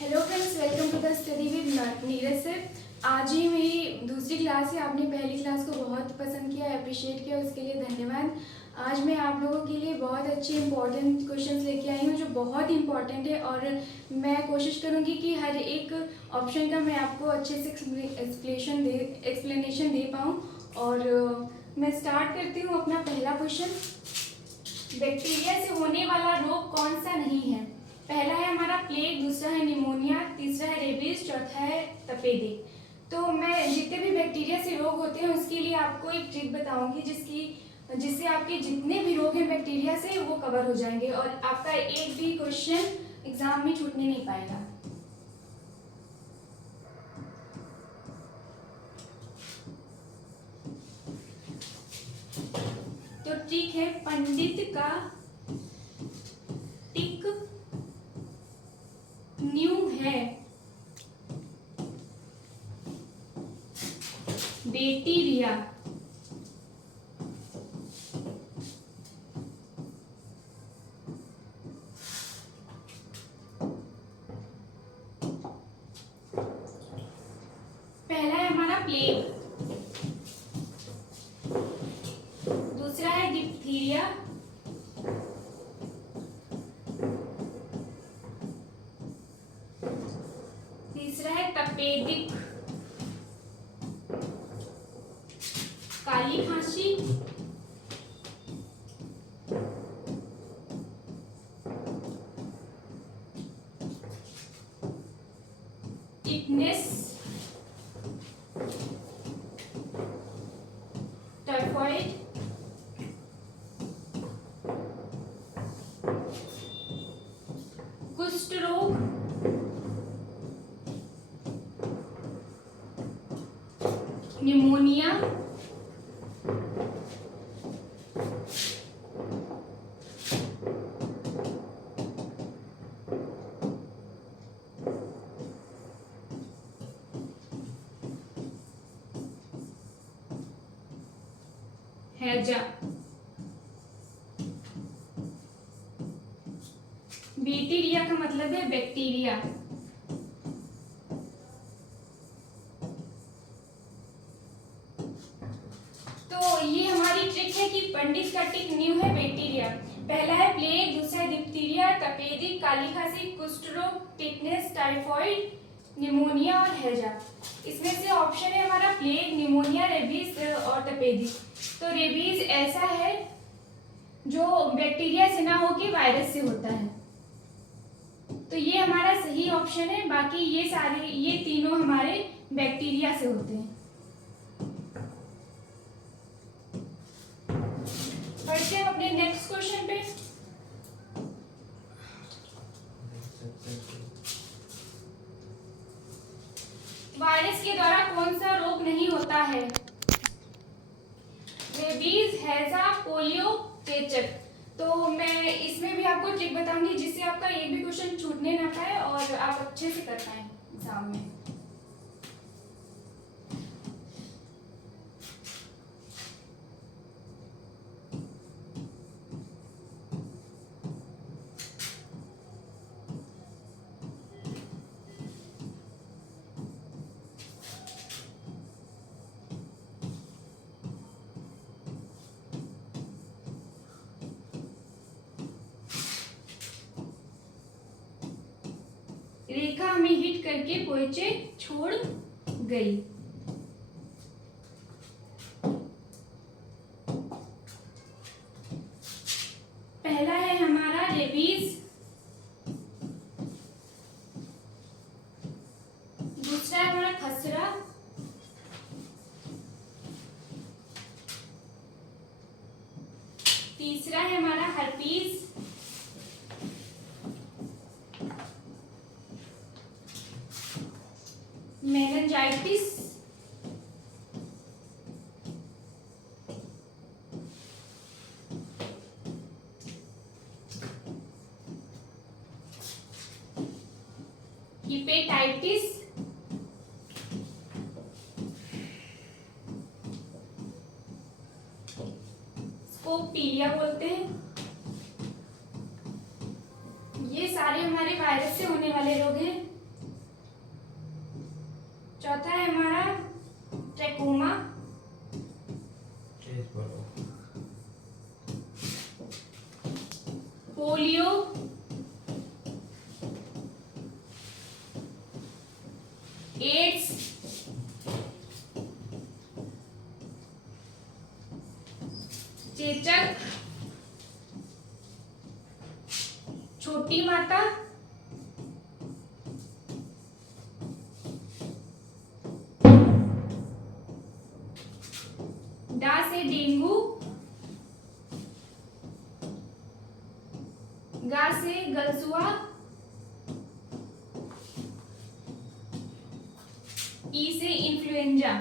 Hello friends, welcome to the study with Neeraj sir. आज ही मेरी दूसरी क्लास है। आपने पहली क्लास को बहुत पसंद किया, अप्रिशिएट किया, उसके लिए धन्यवाद। आज मैं आप लोगों के लिए बहुत अच्छे इंपॉर्टेंट क्वेश्चंस लेके आई हूँ जो बहुत इंपॉर्टेंट है, और मैं कोशिश करूँगी कि हर एक ऑप्शन का मैं आपको अच्छे से एक्सप्लेनेशन दे पाऊँ। और मैं स्टार्ट करती हूँ अपना पहला क्वेश्चन। बैक्टीरिया से होने वाला रोग कौन सा नहीं है? पहला है हमारा प्लेग, दूसरा है निमोनिया, तीसरा है रेबीज, चौथा है तपेदिक। तो मैं जितने भी बैक्टीरिया से रोग होते हैं उसके लिए आपको एक ट्रिक बताऊंगी जिससे आपके जितने भी रोग हैं बैक्टीरिया से वो कवर हो जाएंगे और आपका एक भी क्वेश्चन एग्जाम में छूटने नहीं पाएगा। तो ठीक है, पंडित का टिक न्यू है बैक्टीरिया। पहला है हमारा प्लेग, दूसरा है डिप्थीरिया, तीसरा है तपेदिक, काली खांसी, टिटनेस, टाइफाइड, कुष्ठ रोग, निमोनिया, हैजा। बैक्टीरिया का मतलब है बैक्टीरिया। तो ये हमारी ट्रिक है कि पंडित का टिक न्यू है बैक्टीरिया। पहला है प्लेग, दूसरा है डिप्थीरिया, तपेदिक, काली खांसी, कुष्ठ रोग, टिटनेस, टाइफाइड, निमोनिया और हैजा। इसमें से ऑप्शन है हमारा प्लेग, निमोनिया, रेबीज और तपेदिक। तो रेबीज ऐसा है जो बैक्टीरिया से ना होके वायरस से होता है, तो ये हमारा सही ऑप्शन है। बाकी ये तीनों हमारे बैक्टीरिया से होते हैं। बढ़ते हैं अपने नेक्स्ट क्वेश्चन पे। वायरस के द्वारा कौन सा रोग नहीं होता है? रेबीज, हैजा, पोलियो, चेचक। तो मैं इसमें भी आपको ट्रिक बताऊंगी जिससे आपका एक भी क्वेश्चन छूटने ना पाए और आप अच्छे से कर पाए एग्जाम में। रेखा हमें हिट करके पोइचे छोड़ गई। पहला है हमारा रेबीज, दूसरा है हमारा खसरा, तीसरा है हमारा हर्पीज, मेनिंजाइटिस, हेपेटाइटिस, स्कोपीलिया बोलते हैं। ये सारे हमारे वायरस से होने वाले रोग हैं। चौथा है हमारा ट्रैकोमा, पोलियो, एड्स, चेचक, छोटी माता, डा से डेंगू, गा से गलसुआ, ई से इन्फ्लुएंजा।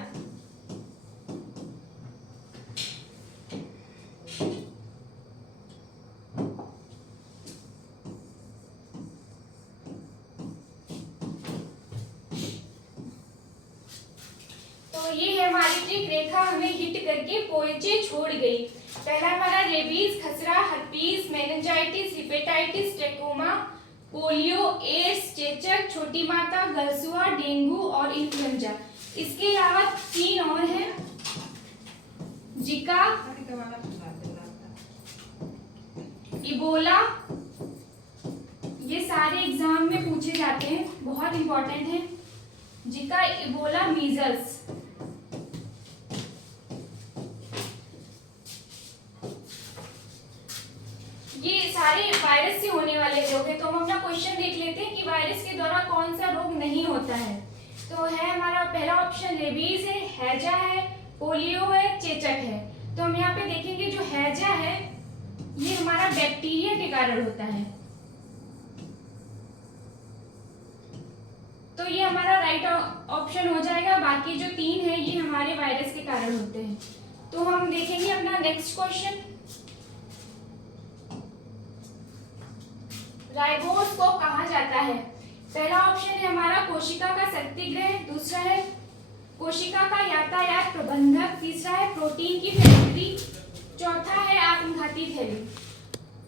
तो ये है हमारी ट्रिक, रेखा हमें हिट करके पीछे छोड़ गई। पहला हमारा रेबीज, खसरा, herpes, meningitis, hepatitis, trachoma, polio, AIDS, चेचक, छोटी माता, गलसुआ, डेंगू और इन्फ्लुएंजा। इसके अलावा 3 और हैं, जिका, इबोला। ये सारे एग्जाम में पूछे जाते हैं, बहुत इंपॉर्टेंट है। जिका, इबोला, मीजल्स। ये सारे वायरस से होने वाले रोग हैं। तो हम अपना क्वेश्चन देख लेते हैं कि वायरस के द्वारा कौन सा रोग नहीं होता है। तो है हमारा पहला ऑप्शन रेबीज है, हैजा है, पोलियो है, चेचक है। तो हम यहाँ पे देखेंगे जो हैजा है ये हमारा बैक्टीरिया के कारण होता है, तो ये हमारा राइट ऑप्शन हो जाएगा। बाकी जो 3 है ये हमारे वायरस के कारण होते हैं। तो हम देखेंगे अपना नेक्स्ट क्वेश्चन। राइबोस को कहा जाता है? पहला ऑप्शन है हमारा कोशिका का शक्तिगृह, दूसरा है कोशिका का यातायात प्रबंधक, तीसरा है प्रोटीन की फैक्ट्री, चौथा है आत्मघाती थैली।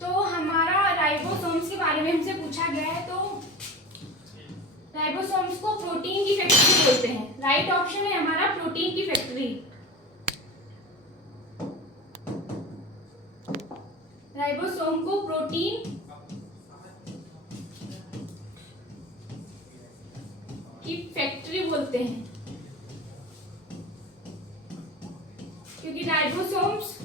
तो हमारा राइबोसोम्स के बारे में हमसे पूछा गया है, तो राइबोसोम्स को प्रोटीन की फैक्ट्री बोलते हैं। राइट ऑप्शन है हमारा प्रोटीन की फैक्ट्री। राइबोसोम को प्रोटीन की फैक्ट्री बोलते हैं, क्योंकि राइबोसोम्स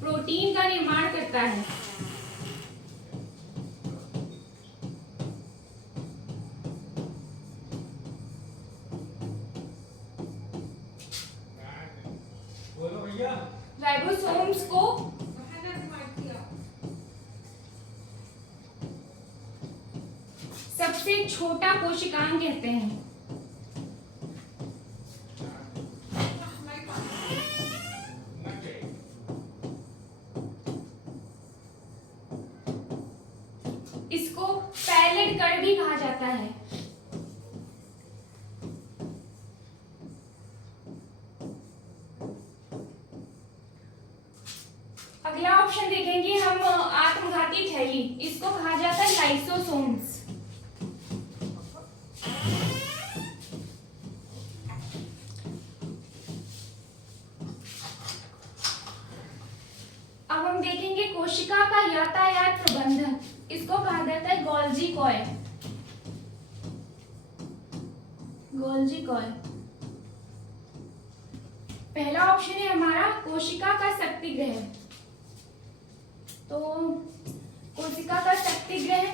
प्रोटीन का निर्माण करता है। राइबोसोम्स को सबसे छोटा कोशिकांग कहते हैं। इसको पैलेट कण भी कहा जाता है। अगला ऑप्शन देखेंगे हम आत्मघाती थैली, इसको कहा जाता है लाइसोसोम्स। अब हम देखेंगे कोशिका का यातायात प्रबंधन, इसको कहा जाता है गोल्जी कॉय। Golgi coy. पहला ऑप्शन है हमारा कोशिका का शक्तिगृह, तो कोशिका का शक्तिगृह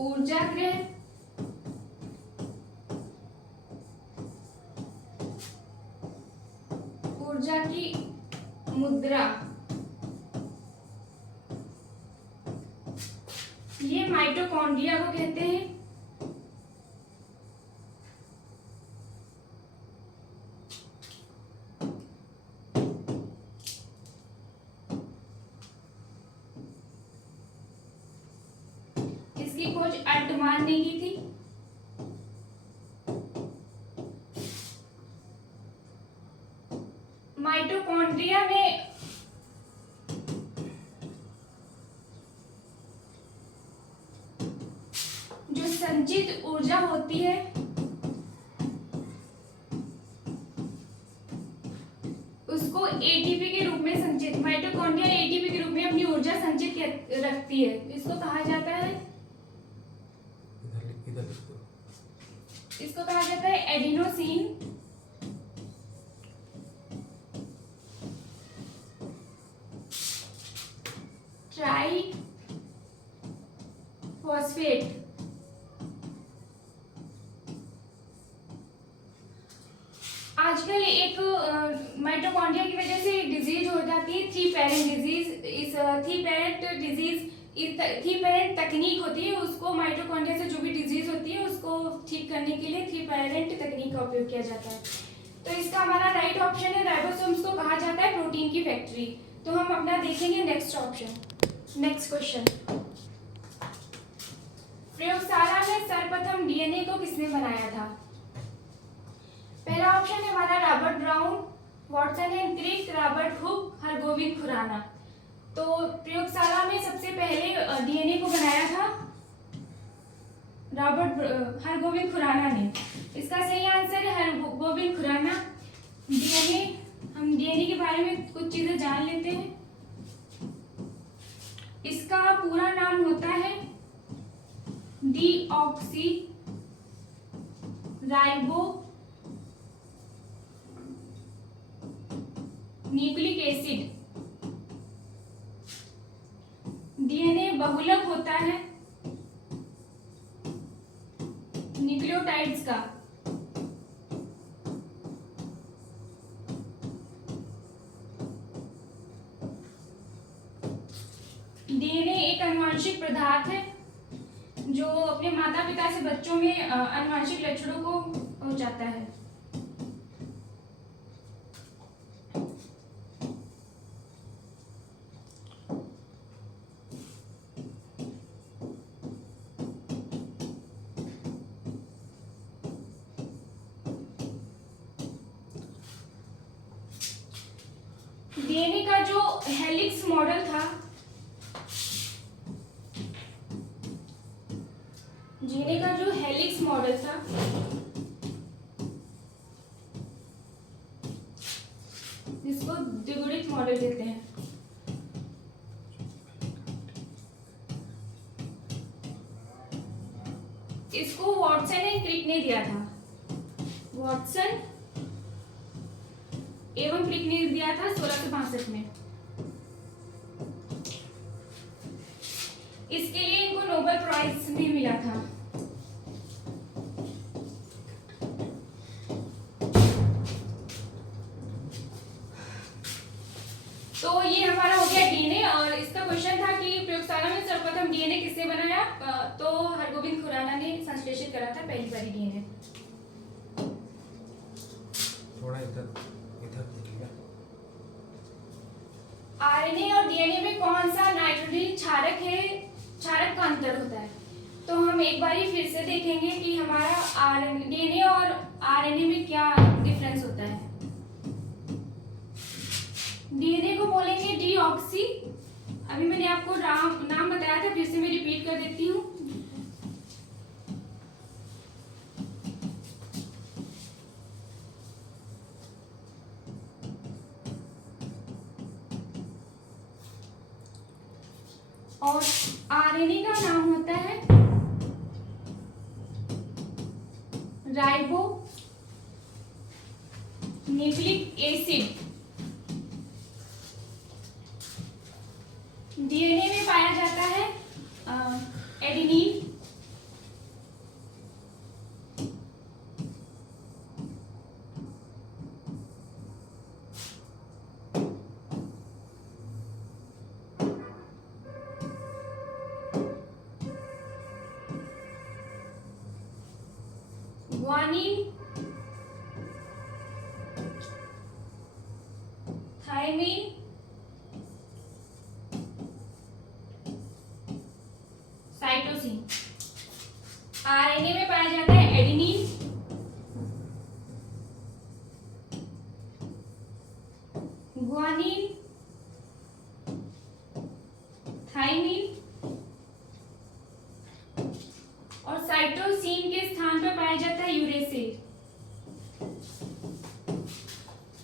ऊर्जा गृह, ऊर्जा की मुद्रा, ये माइटोकॉन्ड्रिया को कहते हैं। इसकी खोज नुकसान नहीं की थी। माइटोकॉन्ड्रिया में जो संचित ऊर्जा होती है उसको एटीपी के रूप में संचित, माइटोकॉन्ड्रिया एटीपी के रूप में अपनी ऊर्जा संचित रखती है। इसको कहा जाता है, इसको कहा जाता है एडिनोसिन ट्राइफॉस्फेट। आजकल एक माइटोकॉन्ड्रिया की वजह से डिजीज हो जाती है, थ्री पेरेंट डिजीज। इस थ्री पेरेंट तकनीक होती है, उसको माइटोकॉन्ड्रिया से जो भी डिजीज होती है उसको ठीक करने के लिए थ्री पेरेंट तकनीक का उपयोग किया जाता है। तो इसका हमारा राइट ऑप्शन है, राइबोसोम्स को कहा जाता है प्रोटीन की फैक्ट्री। तो हम अपना देखेंगे नेक्स्ट ऑप्शन। नेक्स्ट क्वेश्चन, प्रयोगशाला में सर्वप्रथम डीएनए को किसने बनाया था? पहला ऑप्शन है हमारा Robert Brown, Watson and Crick, Robert Hooke, Hargobind Khorana. तो प्रयोगशाला में सबसे पहले डीएनए को बनाया था हरगोविंद खुराना ने। इसका सही आंसर है हरगोविंद खुराना। डीएनए, हम डीएनए के बारे में कुछ चीजें जान लेते हैं। इसका पूरा नाम होता है deoxy ribo nucleic acid. DNA बहुलक होता है न्यूक्लियोटाइड्स का। डीएनए एक आनुवंशिक पदार्थ है जो अपने माता पिता से बच्चों में आनुवंशिक लक्षणों को पहुंचाता है। डीएनए का जो हेलिक्स मॉडल था, डीएनए का जो हेलिक्स मॉडल था जिसको द्विगुणित मॉडल कहते हैं, इसको वॉटसन एंड क्रिक ने दिया था। वॉटसन एवं क्रिक ने दिया था 1665 में। इसके लिए इनको नोबेल प्राइज भी मिला था। तो ये हमारा हो गया डीएनए। और इसका क्वेश्चन था कि प्रयोगशाला में सर्वप्रथम डीएनए किसने बनाया? तो हरगोविंद खुराना ने संश्लेषित करा था पहली बार डीएनए। थोड़ा इधर आरएनए और डीएनए में कौन सा नाइट्रोजन क्षारक है, क्षारक का अंतर होता है? तो हम एक बार फिर से देखेंगे कि हमारा डीएनए और आरएनए में क्या डिफरेंस होता है। डीएनए को बोलेंगे डीऑक्सी। अभी मैंने आपको नाम बताया था, फिर से मैं रिपीट कर देती हूँ। और आरएनए का नाम होता है राइबो न्यूक्लिक एसिड। डीएनए में पाया जाता है adenine, guanine, thymine, cytosine. RNA में पाया जाता है एडेनिन, गुआनिन, थाइमिन और साइटोसिन के स्थान पर पाया जाता है यूरेसिल।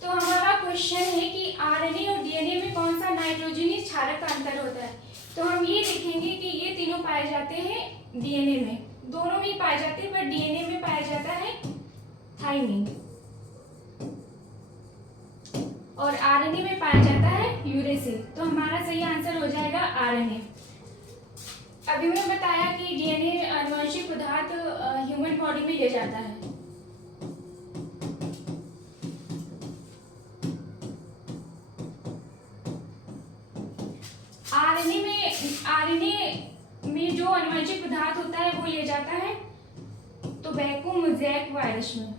तो हमारा क्वेश्चन है कि आरएनए और डीएनए में कौन सा नाइट्रोजनी क्षारक का अंतर होता है। तो हम ये देखेंगे कि ये तीनों पाए जाते हैं डीएनए में, दोनों में पाए जाते हैं, पर डीएनए में पाया जाता है थाइमिन और आरएनए में पाया जाता है यूरेसिल। तो हमारा सही आंसर हो जाएगा आरएनए। अभी मैंने बताया कि डीएनए आनुवंशिक पदार्थ ह्यूमन बॉडी में ले जाता है। आरएनए में जो आनुवंशिक पदार्थ होता है वो ले जाता है टोबैको मोज़ेक वायरस में।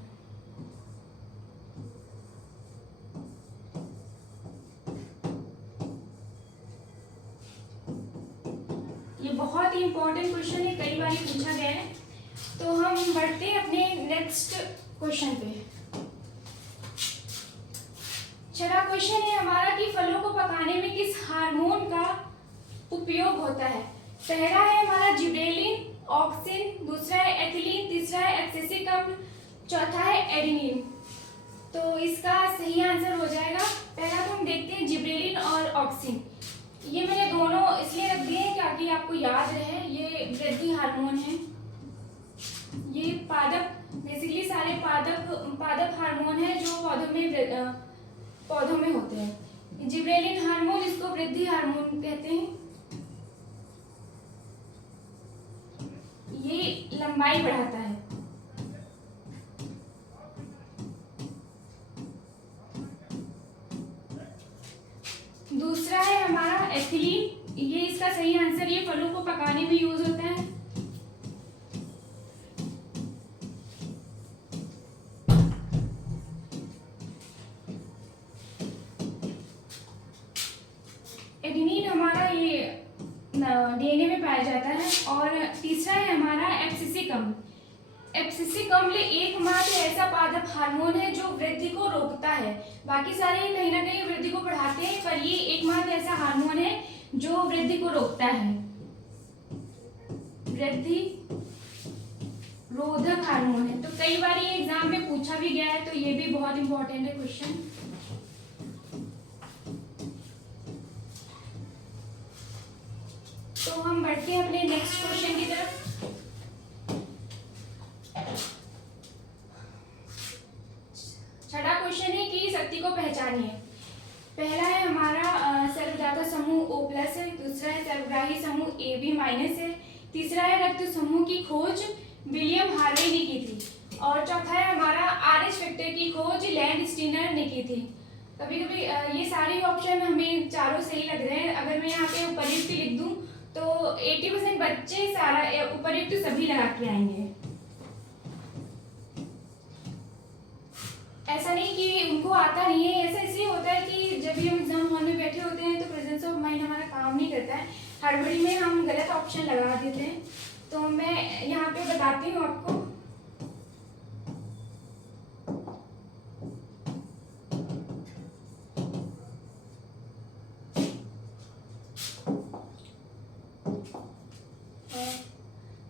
ये बहुत ही इंपॉर्टेंट क्वेश्चन है, कई बार पूछा गया है। तो हम बढ़ते हैं अपने नेक्स्ट क्वेश्चन पे। छठा क्वेश्चन है हमारा कि फलों को पकाने में किस हार्मोन का उपयोग होता है। पहला है हमारा जिबरेलिन, ऑक्सिन, दूसरा है एथिलीन, तीसरा है एब्सिसिक अम्ल, चौथा है एडेनिन। तो इसका सही आंसर हो जाएगा, पहला तो हम देखते हैं जिबरेलिन और ऑक्सिन। ये मैंने दोनों इसलिए रख दिए हैं ताकि आपको याद रहे, ये वृद्धि हार्मोन है। ये पादप बेसिकली सारे पादप हार्मोन है जो पौधों में होते हैं। जिबरेलिन हार्मोन इसको वृद्धि हार्मोन कहते हैं। ये लंबाई बढ़ाता है। दूसरा है हमारा एथिलीन, ये इसका सही आंसर, ये फलों को पकाने में यूज होता है। एडेनिन हमारा ये डीएनए में पाया जाता है। और तीसरा है हमारा एब्सिसिक अम्ल। एब्सिसिक अम्ल एकमात्र ऐसा पादप हार्मोन है जो वृद्धि को रोकता है। बाकी सारे कहीं ना कहीं वृद्धि को बढ़ाते हैं, पर ये एकमात्र ऐसा हार्मोन है जो वृद्धि को रोकता है, वृद्धि रोधक हार्मोन है। तो कई बार ये एग्जाम में पूछा भी गया है, तो ये भी बहुत इंपॉर्टेंट है क्वेश्चन। तो हम बढ़ते हैं अपने नेक्स्ट क्वेश्चन की तरफ। छठा क्वेश्चन है कि शक्ति को पहचानिए। पहला है हमारा सर्वदाता समूह O+ है, दूसरा है सर्वग्राही समूह AB- है, तीसरा है रक्त समूह की खोज विलियम हार्वे ने की थी और चौथा है हमारा RH फैक्टर की खोज लैंडस्टीनर ने की थी। कभी कभी ये सारे ऑप्शन हमें चारों सही लग रहे हैं। अगर मैं यहाँ पे उपयुक्त लिख दूं तो 80% बच्चे सारा उपयुक्त सभी लगा के आएंगे। ऐसा नहीं कि उनको आता नहीं है, ऐसा इसलिए होता है कि जब भी हम एग्जाम हॉल में बैठे होते हैं तो प्रेजेंस ऑफ माइंड हमारा काम नहीं करता है, हड़बड़ी में हम गलत ऑप्शन लगा देते हैं। तो मैं यहाँ पे बताती हूँ आपको।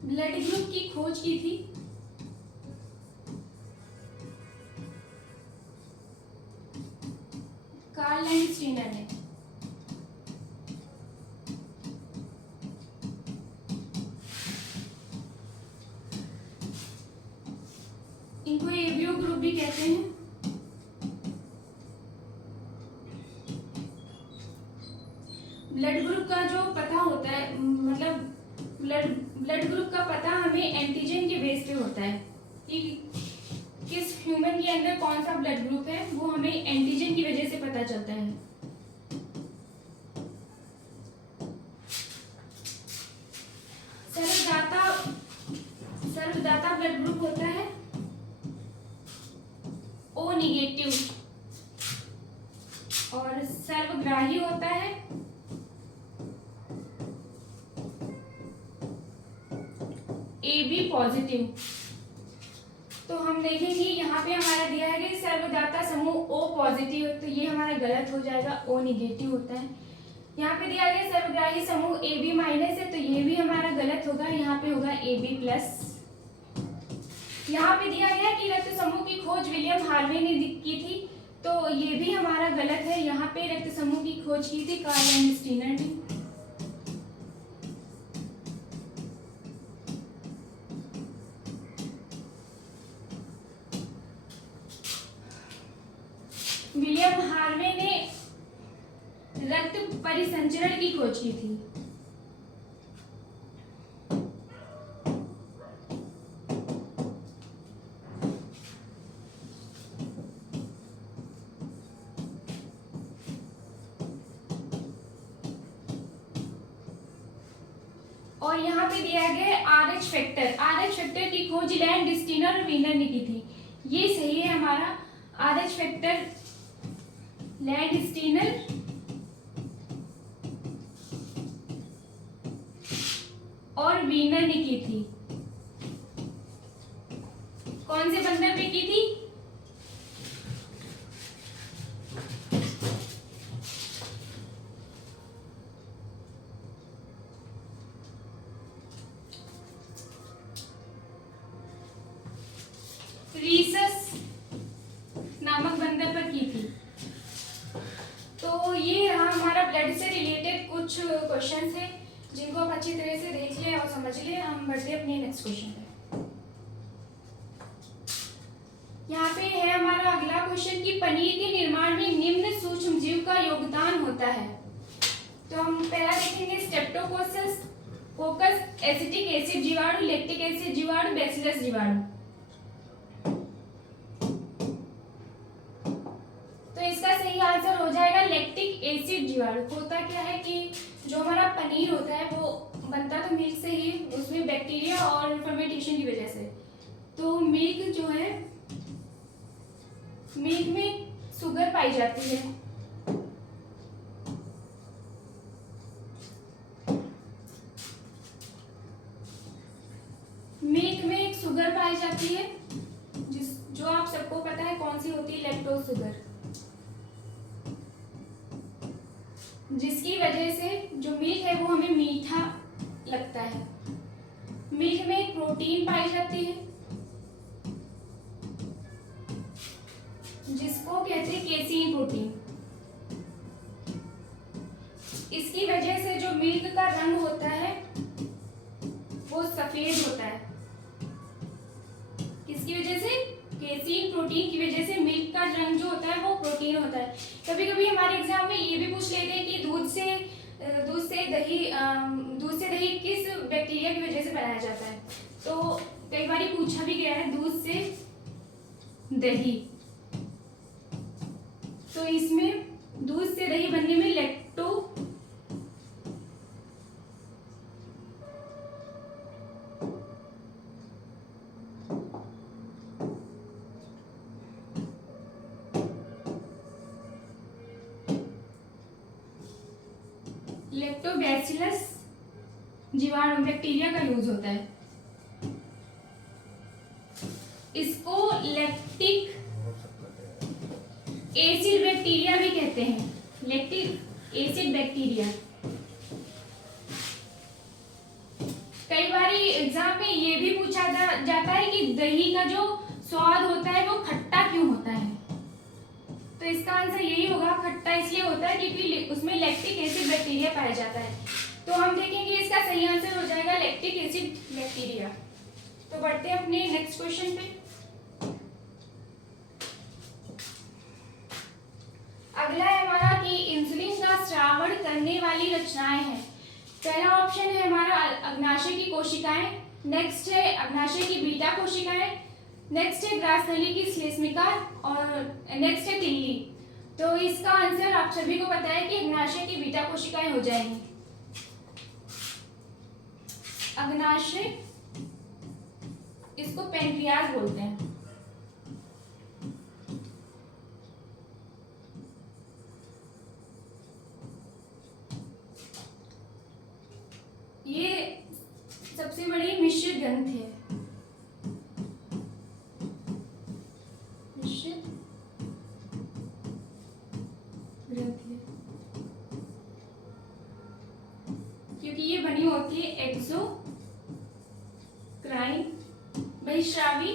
ब्लड ग्रुप की खोज की थी कार्ल लैंडस्टीनर ने। इनको एबियो ग्रुप भी कहते हैं। ब्लड ग्रुप का जो पता होता है, मतलब ब्लड ग्रुप का पता हमें एंटीजन के बेस पे होता है कि किस ह्यूमन के अंदर कौन सा ब्लड ग्रुप है, वो हमें एंटीजन की वजह से पता चलता है। सर्वदाता ब्लड ग्रुप होता है O- और सर्वग्राही होता है ए बी पॉजिटिव। तो हम देखेंगे यहाँ पे हमारा दिया है कि सर्वदाता समूह ओ पॉजिटिव, तो ये हमारा गलत हो जाएगा, ओ निगेटिव होता है। यहाँ पे दिया गया सर्वग्राही समूह ए बी माइनस है, तो ये भी हमारा गलत होगा, यहाँ पे होगा ए बी प्लस। यहाँ पे दिया गया कि रक्त समूह की खोज विलियम हार्वे ने की थी, तो ये भी हमारा गलत है, यहाँ पे रक्त समूह की खोज की थी कार्ल एंड स्टीनर ने। विलियम हार्वे ने रक्त परिसंचरण की खोज की थी। और यहाँ पे दिया गया है आरएच फैक्टर, आरएच फैक्टर की खोज लैंड, स्टीनर और वीनर ने की थी, ये सही है हमारा। आरएच फैक्टर लैंड, स्टीनर और वीनर ने की थी। कौन से बंदर पे की थी? रीसस नामक बंदर पर की थी। तो ये रहा हमारा ब्लड से रिलेटेड कुछ क्वेश्चंस है, जिनको आप अच्छी तरह से देख लें और समझ लें। हम बढ़ते हैं अपने नेक्स्ट क्वेश्चन पे। यहाँ पे है हमारा अगला क्वेश्चन कि पनीर के निर्माण में निम्न सूक्ष्म जीव का योगदान होता है। तो हम पहला देखेंगे स्ट्रेप्टोकोकस, कोकस, एसिटिक एसिड जीवाणु, लैक्टिक एसिड जीवाणु, बैसिलस जीवाणु। तो इसका सही आंसर हो जाएगा लैक्टिक एसिड जीवाणु। होता क्या है कि जो हमारा पनीर होता है वो बनता तो मिल्क से ही, उसमें बैक्टीरिया और फर्मेंटेशन की वजह से। तो मिल्क जो है, मिल्क में शुगर पाई जाती है, मिल्क में एक शुगर पाई जाती है जो आप सबको पता है कौन सी होती है, लैक्टोज शुगर, जिसकी वजह से जो मिल्क है वो हमें मीठा लगता है। मिल्क में एक प्रोटीन पाई जाती है जिसको कहते हैं केसीन प्रोटीन। इसकी वजह से जो मिल्क का रंग होता है वो सफेद होता है। किसकी वजह से? केसीन प्रोटीन की वजह से मिल्क का रंग जो होता है वो प्रोटीन होता है। कभी कभी हमारे एग्जाम में ये भी पूछ लेते हैं कि दूध से दही किस बैक्टीरिया की वजह से बनाया जाता है। तो कई बार पूछा भी गया है दूध से दही। तो इसमें दूध से दही बनने में लैक्टोबैसिलस जीवाणु बैक्टीरिया का यूज होता है। इसको लैक्टिक एसिड बैक्टीरिया भी कहते हैं, लैक्टिक एसिड बैक्टीरिया। कई बार एग्जाम में ये भी पूछा जाता है कि दही का जो स्वाद होता है वो खट्टा क्यों होता है। तो इसका आंसर यही होगा, खट्टा इसलिए होता है क्योंकि उसमें लैक्टिक एसिड बैक्टीरिया पाया जाता है। तो हम देखेंगे इसका सही आंसर हो जाएगा लैक्टिक एसिड बैक्टीरिया। तो बढ़ते हैं अपने नेक्स्ट क्वेश्चन पे। अगला है हमारा कि इंसुलिन का स्रावण करने वाली रचनाएं हैं। पहला ऑप्शन है हमारा अग्नाशय की कोशिकाएं, नेक्स्ट है अग्नाशय की बीटा कोशिकाएं, नेक्स्ट है ग्रासनली की श्लेष्मिका और नेक्स्ट है तिल्ली। तो इसका आंसर आप सभी को पता है कि अग्नाशय की बीटा कोशिकाएं हो जाएंगी। अग्नाशय, इसको पेनक्रियाज बोलते हैं। ये सबसे सबसे बड़ी मिश्रित ग्रंथि है। मिश्रित ग्रंथि है क्योंकि ये बनी होती है एक्सोक्राइन, बहिस्रावी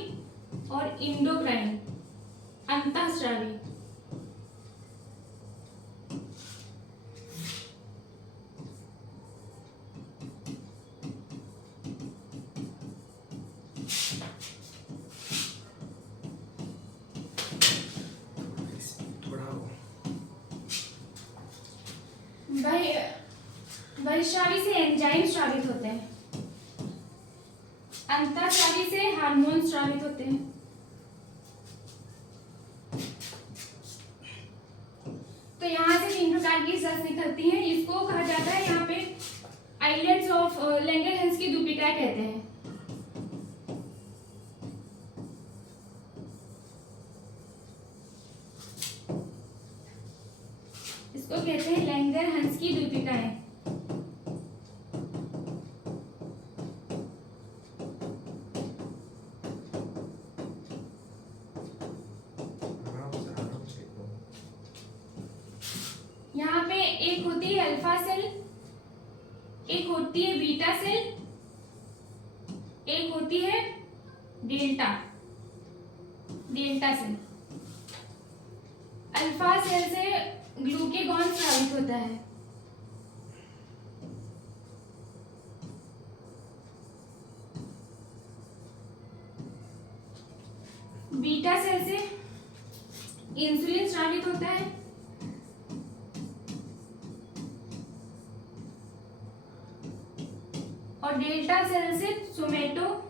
और इंडोक्राइन, अंतःस्रावी। बहिस्रावी से एंजाइम स्रावित होते हैं, अंतःस्रावी से हार्मोन स्रावित होते हैं। तो यहाँ से 3 प्रकार की रस निकलती हैं। इसको कहा जाता है यहाँ पे आइलैंड्स ऑफ लैंगरहैंस की दूपिकाएं कहते हैं। इसको कहते हैं लैंगरहैंस की दूपिकाएं। यहाँ पे एक होती है अल्फा सेल, एक होती है बीटा सेल, एक होती है डेल्टा सेल। अल्फा सेल से ग्लूकेगॉन स्रावित होता है। बीटा सेल से इंसुलिन स्रावित होता है। और डेल्टा सेल से सोमेटोस्टैटिन।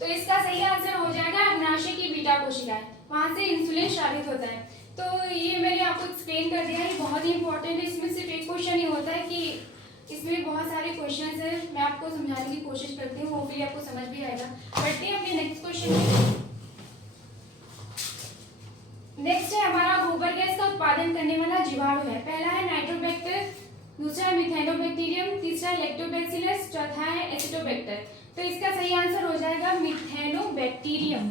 तो इसका सही आंसर हो जाएगा अग्नाशय की बीटा कोशिकाएं, वहां से इंसुलिन स्रावित होता है। तो ये मैंने आपको एक्सप्लेन कर दिया है, बहुत ही इंपॉर्टेंट है। इसमें सिर्फ एक क्वेश्चन ही होता है कि इसमें बहुत सारे क्वेश्चंस हैं, मैं आपको समझाने की कोशिश करती हूँ, होपफुली आपको समझ भी आएगा। बढ़ते हैं अपने नेक्स्ट क्वेश्चन में। नेक्स्ट है हमारा गोबर गैस का उत्पादन करने वाला जीवाणु है। पहला है नाइट्रोबैक्टर, दूसरा है मिथेनोबैक्टीरियम, तीसरा है लैक्टोबैसिलस, चौथा है एसिटोबैक्टर। तो इसका सही आंसर हो जाएगा मिथेनोबैक्टीरियम।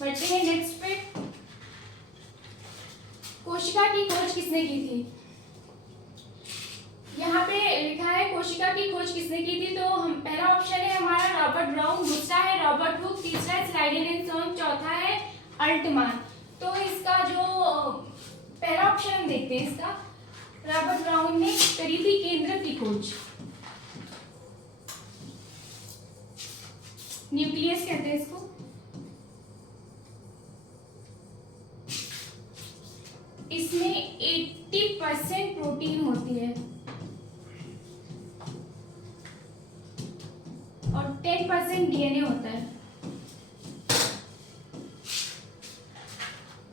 बढ़ते हैं नेक्स्ट पे। कोशिका की खोज किसने की थी? यहाँ पे लिखा है कोशिका की खोज किसने की थी। तो हम पहला ऑप्शन है हमारा रॉबर्ट ब्राउन, दूसरा है रॉबर्ट हुक, तीसरा है स्लाइडेनसॉन, चौथा है अल्टमान। तो इसका जो पहला ऑप्शन हम देखते हैं, इसका रॉबर्ट ब्राउन ने करी थी केंद्रक की खोज। न्यूक्लियस कहते हैं इसको। इसमें 80% प्रोटीन होती है और 10% डीएनए होता है।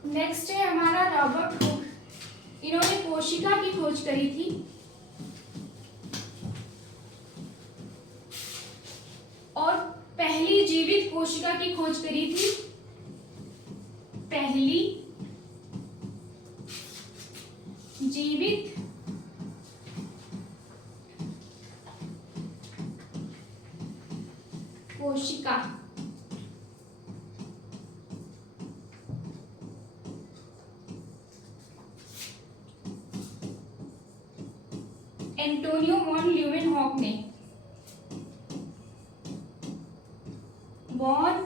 नेक्स्ट है हमारा रॉबर्ट हुक, इन्होंने कोशिका की खोज करी थी और पहली जीवित कोशिका की खोज करी थी। पहली जीवित कोशिका एंटोनियो वॉन ल्यूवेनहॉक ने। वॉन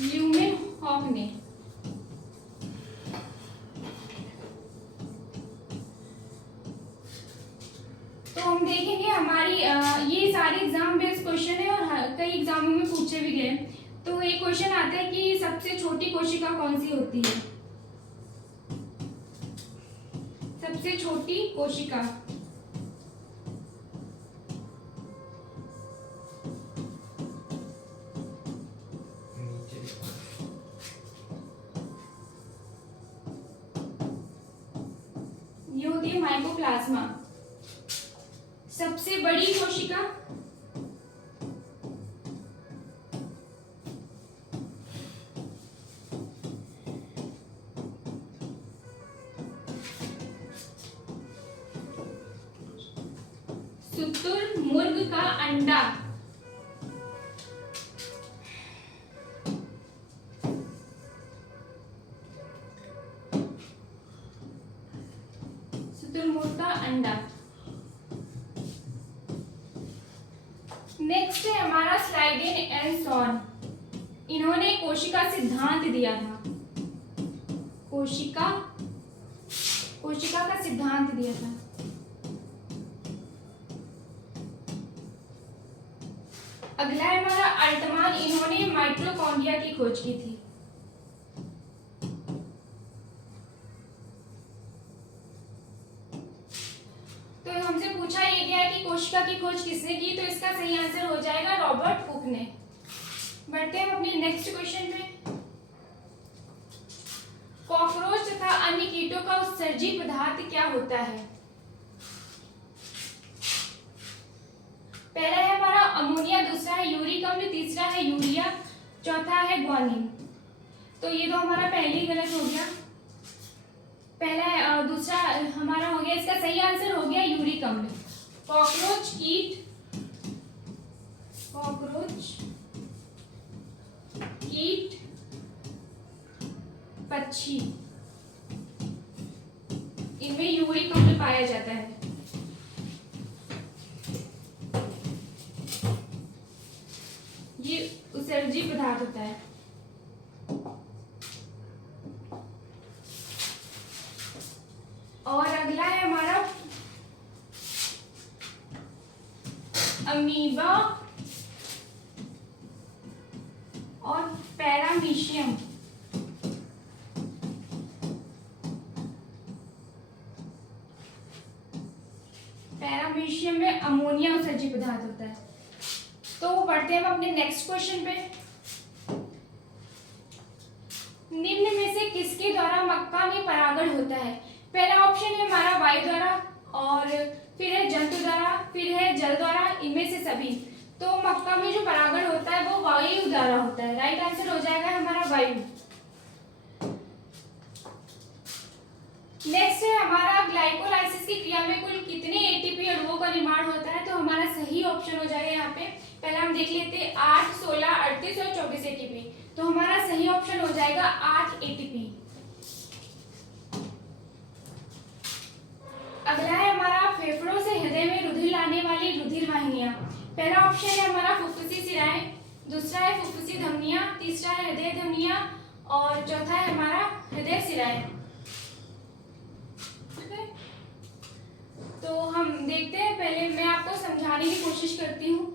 ल्यूवेनहॉक ने तो हम देखेंगे हमारी ये सारे एग्जाम बेस्ड क्वेश्चन है और कई एग्जामों में पूछे भी गए। तो एक क्वेश्चन आता है कि सबसे छोटी कोशिका कौन सी होती है? सबसे छोटी कोशिका ये होती है माइकोप्लाज्मा। सबसे बड़ी कोशिका शुतुरमुर्ग का अंडा। शुतुरमुर्ग का अंडा। नेक्स्ट है हमारा स्लाइडेन एंड सॉन। इन्होंने कोशिका सिद्धांत दिया था। कोशिका का सिद्धांत दिया था। अगला है हमारा अल्टमान। इन्होंने माइटोकॉन्ड्रिया की खोज की थी। तो हमसे पूछा ये गया कि कोशिका की खोज किसने की, तो इसका सही आंसर हो जाएगा रॉबर्ट हुक ने। बढ़ते हैं अपने नेक्स्ट क्वेश्चन पे। कॉकरोच तथा अन्य कीटों का उत्सर्जी पदार्थ क्या होता है? पहला है हमारा अमोनिया, दूसरा है यूरिक अम्ल, तीसरा है यूरिया, चौथा है ग्वानिन। तो ये तो हमारा पहले ही गलत हो गया। पहला है दूसरा हमारा हो गया, इसका सही आंसर हो गया यूरिक अम्ल। कॉकरोच कीट पक्षी, इनमें यूरिक अम्ल पाया जाता है। ये उत्सर्जी पदार्थ होता है। और अगला है हमारा अमीबा और पैरामीशियम। पैरामीशियम में अमोनिया उत्सर्जी पदार्थ होता है। तो बढ़ते हैं हम अपने नेक्स्ट क्वेश्चन पे। निम्न में से किसके द्वारा मक्का में परागण होता है? पहला ऑप्शन है हमारा वायु द्वारा, और फिर है जंतु द्वारा, फिर है जल द्वारा, इनमें से सभी। तो मक्का में जो परागण होता है वो वायु द्वारा होता है। राइट आंसर हो जाएगा हमारा वायु। नेक्स्ट है हमारा ग्लाइकोलाइसिस की क्रिया में कुल कितने एटीपी अणुओं का निर्माण होता है? तो हमारा सही ऑप्शन हो जाएगा यहाँ पे। पहले हम देख लेते हैं 8, 16, 38 और 24 एटीपी। तो हमारा सही ऑप्शन हो जाएगा 8 एटीपी। अगला है हमारा फेफड़ों से हृदय में रुधिर लाने वाली रुधिर वाहिनियां। पहला ऑप्शन है हमारा फुफ्फुसी शिराएं, दूसरा है फुफ्फुसी धमनियां, तीसरा है हृदय धमनियां और चौथा है हमारा हृदय शिराएं। तो हम देखते हैं, पहले मैं आपको समझाने की कोशिश करती हूँ।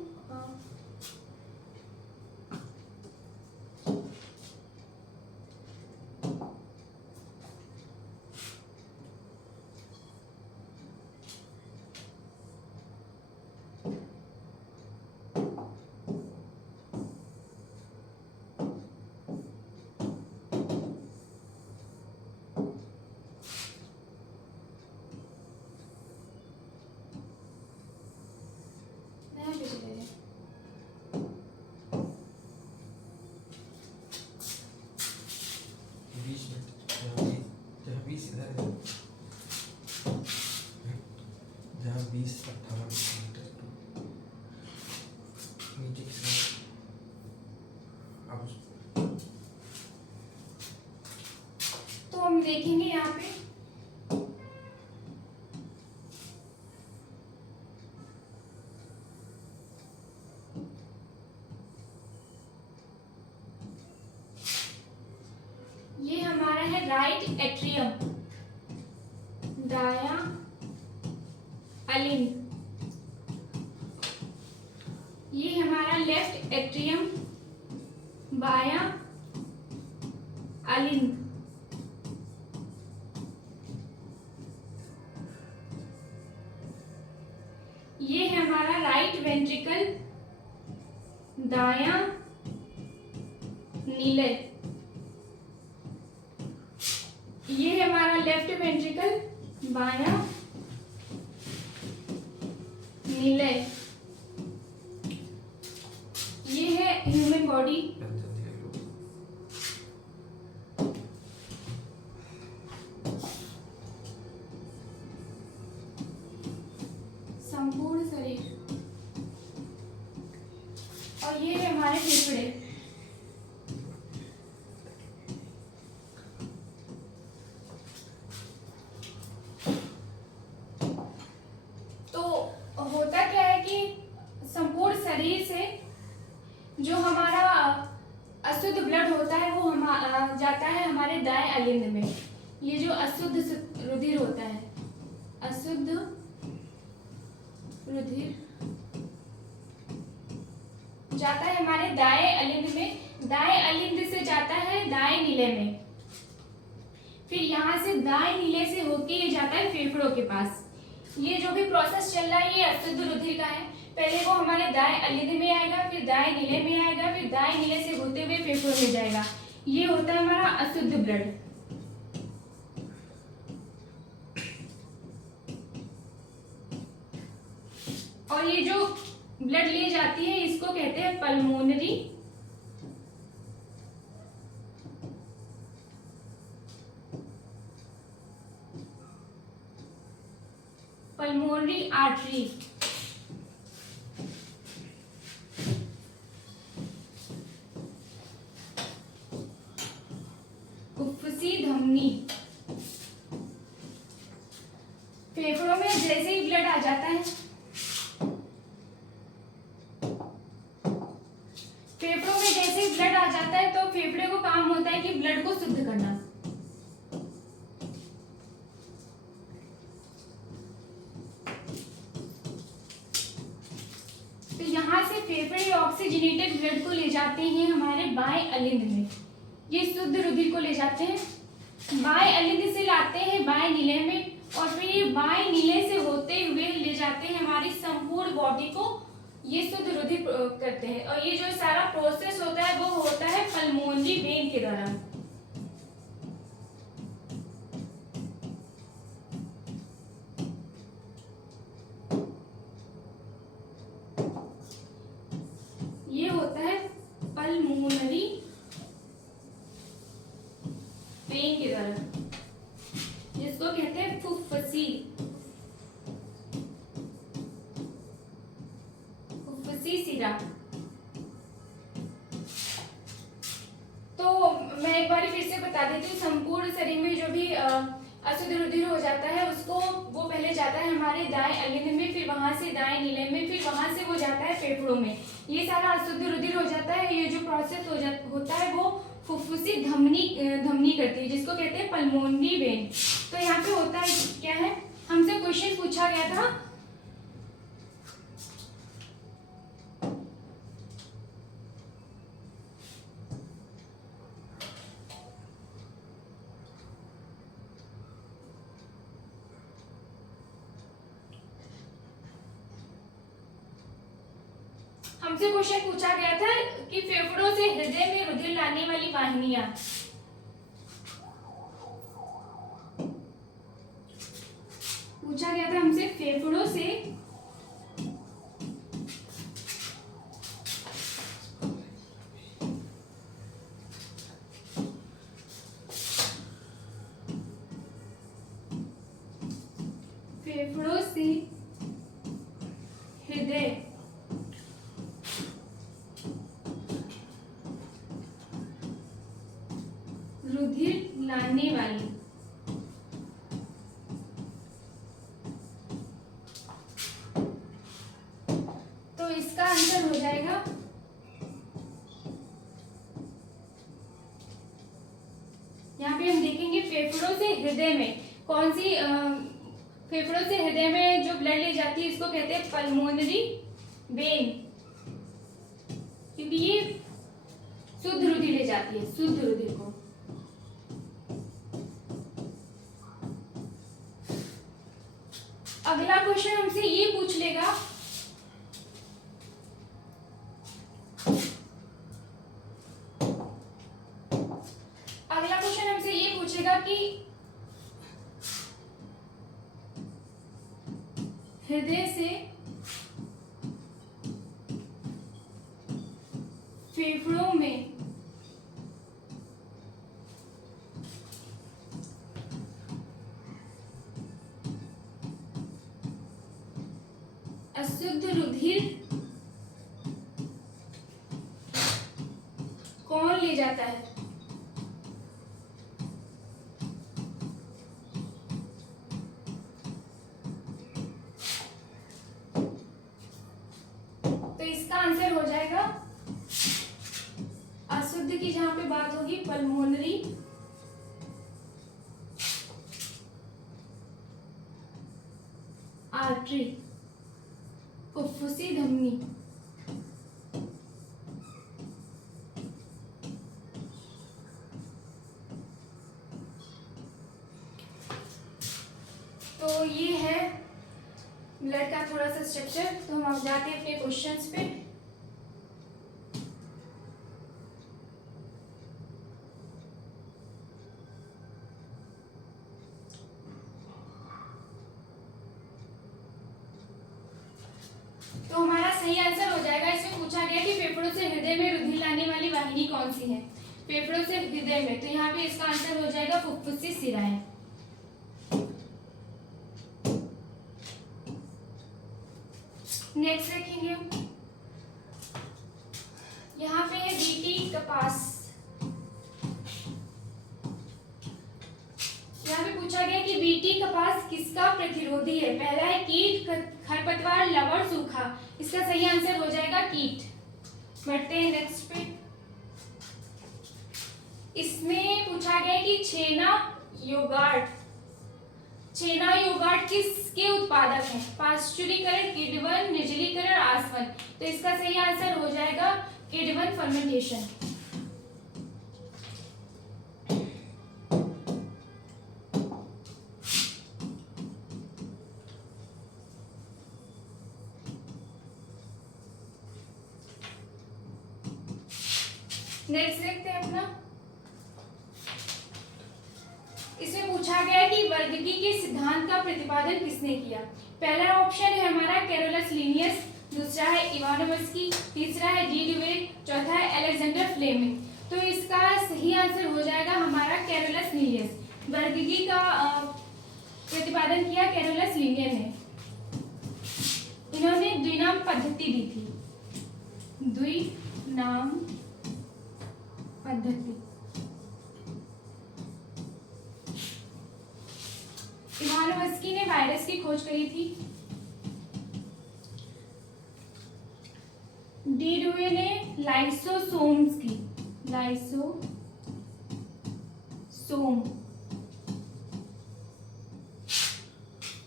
जहाँ 20-58 मीटर नीचे की साइड। अब तो हम देखेंगे यहाँ पे ये हमारा है राइट एट्रियम, दाया अलिन। ये हमारा लेफ्ट एट्रियम, बाया अलिन। ये है हमारा राइट वेंट्रिकल, दाया नीले। ये है हमारा लेफ्ट वेंट्रिकल, बाया नीले। ये है ह्यूमन बॉडी, संपूर्ण शरीर। जाता है हमारे दाएं अलिंद में। ये जो अशुद्ध रुधिर होता है, अशुद्ध रुधिर जाता है हमारे दाएं अलिंद में, दाएं अलिंद से जाता है दाएं नीले में, फिर यहाँ से दाएं नीले से होके ये जाता है फेफड़ों के पास। ये जो भी प्रोसेस चल रहा है ये अशुद्ध रुधिर का है। पहले वो हमारे दाएं अलिंद में आएगा, फिर दाएं नीले में आएगा, फिर दाएं नीले से होते हुए फेफड़ों में जाएगा। ये होता है हमारा अशुद्ध ब्लड। और ये जो ब्लड ले जाती है इसको कहते हैं पल्मोनरी आर्टरी। फुफ्फुसी धमनी। फेफड़ों में जैसे ही ब्लड आ जाता है, फेफड़ों में जैसे ही ब्लड आ जाता है तो फेफड़े को काम होता है कि ब्लड को शुद्ध करना। तो यहाँ से फेफड़े ऑक्सीजनेटेड ब्लड को ले जाते हैं हमारे बाएं अलिंद में। ये शुद्ध रुधिर को ले जाते हैं बाएं अलिंद से, लाते हैं बाएं नीले में, और फिर ये बाएं नीले से होते हुए ले जाते हैं हमारी संपूर्ण बॉडी को, ये शुद्ध रुधिर करते हैं। और ये जो सारा प्रोसेस होता है वो होता है पल्मोनरी वेन के द्वारा। ये होता है पल्मोनरी वेन के द्वारा, जिसको कहते हैं फुफ्फुसी सिरा। तो मैं एक बार फिर से बता देती हूँ, संपूर्ण शरीर में जो भी अशुद्ध रुधिर हो जाता है उसको वो पहले जाता है हमारे दाएं अलिंद में, फिर वहां से दाएं नीले में, फिर वहां से वो जाता है फेफड़ों में। ये सारा अशुद्ध रुधिर हो जाता है। ये जो प्रोसेस होता है वो फुफ्फुसी धमनी करती है, जिसको कहते हैं पल्मोनरी वेन। तो यहाँ पे होता है क्या है, हमसे क्वेश्चन पूछा गया था कि फेफड़ों से हृदय में रुधिर लाने वाली वाहिनियां। पूछा गया था हमसे फेफड़ों से हृदय रुधिर लाने वाली तो इसका आंसर हो जाएगा यहाँ पे हम देखेंगे फेफड़ों से हृदय में कौन सी फेफड़ों से हृदय में जो ब्लड ले जाती है इसको कहते हैं पल्मोनरी वेन, क्योंकि ये शुद्ध रुधिर ले जाती है, शुद्ध रुधिर को। अगला क्वेश्चन हमसे ये पूछ लेगा कि हृदय से फेफड़ों में अशुद्ध रुधिर कौन ले जाता है? तो इसका आंसर हो जाएगा अशुद्ध शुद्ध की जहाँ पे बात होगी पल्मोनरी, आर्टरी, फुफ्फुसी धमनी। तो ये है ब्लड का थोड़ा सा स्ट्रक्चर। तो हम अब जाते हैं अपने क्वेश्चंस पे। तो हमारा सही आंसर हो जाएगा, इसमें पूछा गया कि फेफड़ों से हृदय में रुधिर लाने वाली वाहिनी कौन सी है। फेफड़ों से हृदय में, तो यहाँ पे इसका आंसर हो जाएगा फुफ्फुसी शिराएं। नेक्स्ट रखेंगे हम, यहाँ पे है बीटी कपास। यहाँ पे पूछा गया कि बीटी कपास किसका प्रतिरोधी है। पहला है कीट, खरपतवार, लवण, सूखा। इसका सही आंसर हो जाएगा कीट। बढ़ते हैं नेक्स्ट पे। इसमें पूछा गया कि छेना योगार्ट किसके उत्पादक हैं। पाश्चुरीकरण, किण्वन, निर्जलीकरण, आसवन। तो इसका सही आंसर हो जाएगा किण्वन फर्मेंटेशन। नेक्स्ट देखते हैं अपना। इसमें पूछा गया कि वर्गीकी के सिद्धांत का प्रतिपादन किसने किया। पहला ऑप्शन है हमारा कैरोलस लीनियस, दूसरा है इवानोव्स्की, तीसरा है डी ड्यूवे, चौथा है अलेक्जेंडर फ्लेमिंग। तो इसका सही आंसर हो जाएगा हमारा कैरोलस लीनियस। वर्गीकी का प्रतिपादन किया कैरोलस लीनियस ने। इन्होंने द्विनाम पद्धति दी थी, द्विनाम पद्धति। इवानोव्स्की ने वायरस की खोज करी थी, डी ड्यूवे ने लाइसोसोम्स की, लाइसोसोम।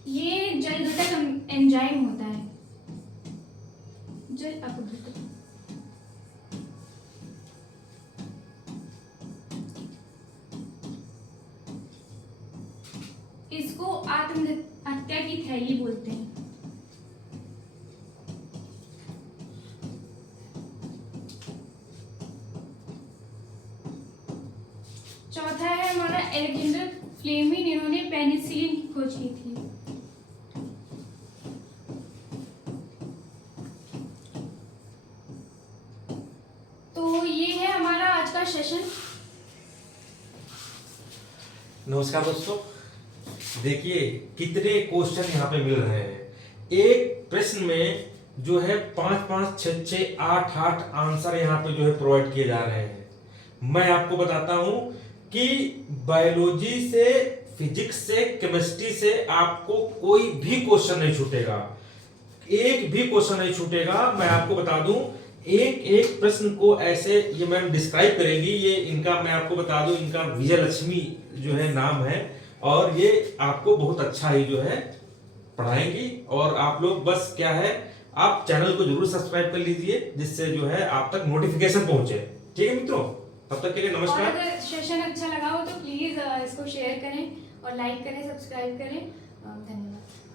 ये जल घटक एंजाइम होता है, जल अपघटक। इसको आत्महत्या की थैली बोलते हैं। चौथा है हमारा अलेक्जेंडर फ्लेमिंग, इन्होंने पेनिसिलिन की खोज की थी। तो ये है हमारा आज का सेशन। नमस्कार दोस्तों, देखिए कितने क्वेश्चन यहाँ पे मिल रहे हैं। एक प्रश्न में जो है 5 5 6 6 8 8 आंसर यहाँ पे जो है प्रोवाइड किए जा रहे हैं। मैं आपको बताता हूँ कि बायोलॉजी से, फिजिक्स से, केमिस्ट्री से आपको कोई भी क्वेश्चन नहीं छूटेगा, एक भी क्वेश्चन नहीं छूटेगा। मैं आपको बता दूं, एक एक प्रश्न को ऐसे ये मैम डिस्क्राइब करेंगी। ये इनका मैं आपको बता दूं, इनका विजयलक्ष्मी जो है नाम है, और ये आपको बहुत अच्छा ही जो है पढ़ाएंगी। और आप लोग बस क्या है, आप चैनल को जरूर सब्सक्राइब कर लीजिए, जिससे जो है आप तक नोटिफिकेशन पहुंचे। ठीक है मित्रों, तब तक के लिए नमस्कार। और अगर सेशन अच्छा लगा हो तो प्लीज इसको शेयर करें और लाइक करें, सब्सक्राइब करें। धन्यवाद।